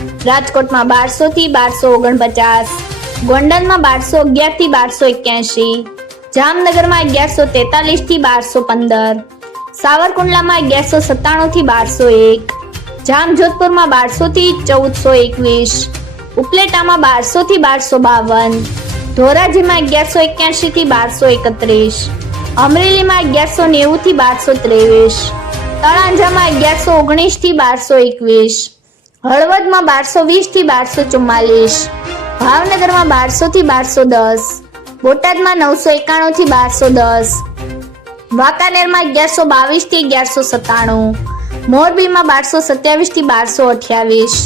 રાજકોટમાં બારસો થી બારસો ઓગણપચાસ, ગોંડલમાં બારસો અગિયારથી બારસો એક્યાસી જામનગરમાં અગિયારસો તેતાલીસથી બારસો પંદર, સાવરકુંડલામાં અગિયારસો સત્તાણું થી બારસો એક, જામજોધપુરમાં બારસો થી ચૌદસો એકવીસ, ઉપલેટામાં બારસો થી બારસો બાવન, ધોરાજીમાં અગિયારસો એક્યાસી થી બારસો એકત્રીસ, અમરેલીમાં અગિયારસો નેવું થી બારસો ત્રેવીસ, તળાંજામાં અગિયારસો ઓગણીસથી બારસો એકવીસ હળવદમાં બારસો વીસથી બારસો ચુમ્માલીસ, ભાવનગરમાં બારસો થી બારસો દસ, બોટાદમાં નવસો એકાણું થી બારસો દસ, વાંકાનેરમાં અગિયારસો બાવીસથી અગિયારસો સત્તાણું, મોરબીમાં બારસો સત્યાવીસથી બારસો અઠ્યાવીસ,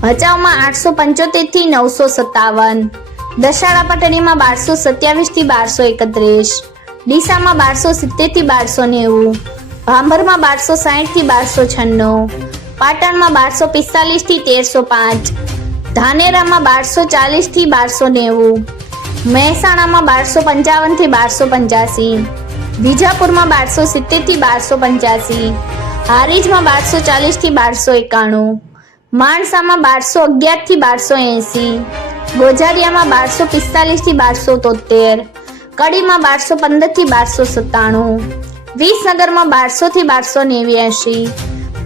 ભચાઉમાં આઠસો પંચોતેરથી નવસો સત્તાવન દશાળા પટણીમાં બારસો સત્યાવીસથી બારસો એકત્રીસ, ડીસામાં બારસો સિત્તેરથી બારસો નેવું, ભાંભરમાં બારસો સાહીઠથી બારસો છન્નું પાટણમાં બારસો પિસ્તાલીસથી તેરસો પાંચ. ધાનેરામાં બારસો ચાલીસથી બારસો નેવું. મહેસાણામાં બારસો પંચાવનથી બારસો પંચ્યાસી. વિજાપુરમાં બારસો સિત્તેરથી બારસો પંચ્યાસી. હારીજમાં બારસો ચાલીસથી બારસો એકાણું. માણસામાં બારસો અગિયારથી બારસો એંસી. ગોજારિયામાં બારસો પિસ્તાલીસથી બારસો તોતેર. કડીમાં બારસો પંદરથી બારસો સત્તાણું. વિસનગરમાં બારસો થી બારસો નેવ્યાસી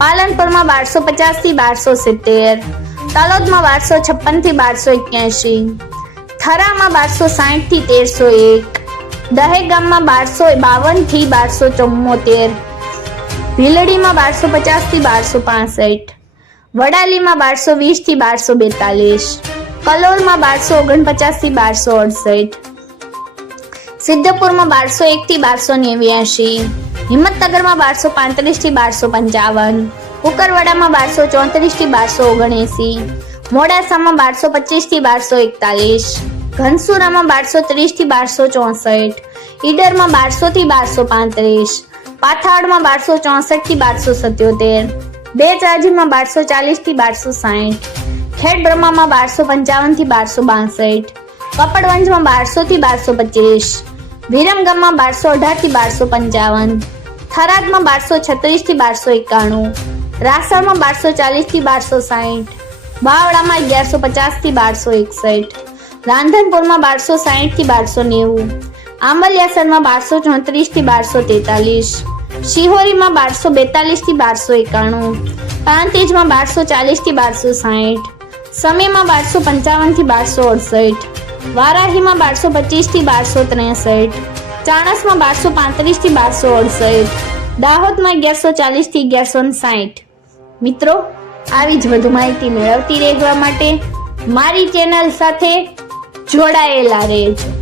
પાલનપુરમાં બારસો પચાસથી બારસો સિત્તેર, તલોદમાં બારસો છપ્પનથી બારસો એક્યાસી થરામાં બારસો સાઠથી તેરસો એક, દહેગામમાં બારસો બાવનથી બારસો ચુમ્મોતેર, ભીલડીમાં બારસો પચાસથી બારસો પાસઠ, વડાલીમાં બારસો વીસથી બારસો બેતાલીસ, કલોલમાં બારસો ઓગણપચાસથી બારસો અડસઠ, સિદ્ધપુરમાં બારસો એક થી બારસો નેવ્યાસી હિંમતનગરમાં બારસો પાંત્રીસથી બારસો પંચાવન, કુકરવાડામાં બારસો ચોત્રીસથી બારસો ઓગણએસી, મોડાસામાં બારસો પચીસથી બારસો એકતાલીસ, ઘનસુરામાં બારસો ત્રીસથી બારસો ચોસઠ, ઈડરમાં બારસો થી બારસો પાંત્રીસ પાથાડમાં બારસો ચોસઠથી બારસો સત્યોતેર બે ચાજીમાં બારસો ચાલીસથી બારસો સાઠ ખેડ બ્રહ્મામાં બારસો પંચાવનથી બારસો બાસઠ, કપડવંજમાં બારસો થી બારસો પચીસ, વિરમગામમાં બારસો અઢારથી બારસો પંચાવન થરાદમાં બારસો છત્રીસથી બારસો એકાણું, રાસણમાં બારસો ચાલીસથી બારસો સાઠ બાવળામાં અગિયારસો પચાસથી બારસો એકસઠ, રાંધનપુરમાં બારસો સાઠથી બારસો નેવું, આંબલિયાસરમાં બારસો ચોત્રીસથી બારસો તેતાલીસ, શિહોરીમાં બારસો બેતાલીસથી બારસો એકાણું પ્રાંતિજમાં બારસો ચાલીસથી બારસો સાહીઠ સમયમાં બારસો પંચાવનથી બારસો અડસઠ, વારાહીમાં બારસો પચીસથી બારસો ત્રેસઠ ચાણસમાં બારસો પાંત્રીસથી બારસો અડસઠ. દાહોદમાં અગિયારસો ચાલીસથી અગિયારસો સાઠ મિત્રો, આવી જ વધુ માહિતી મેળવતી રહેવા માટે મારી ચેનલ સાથે જોડાયેલા રહેજો.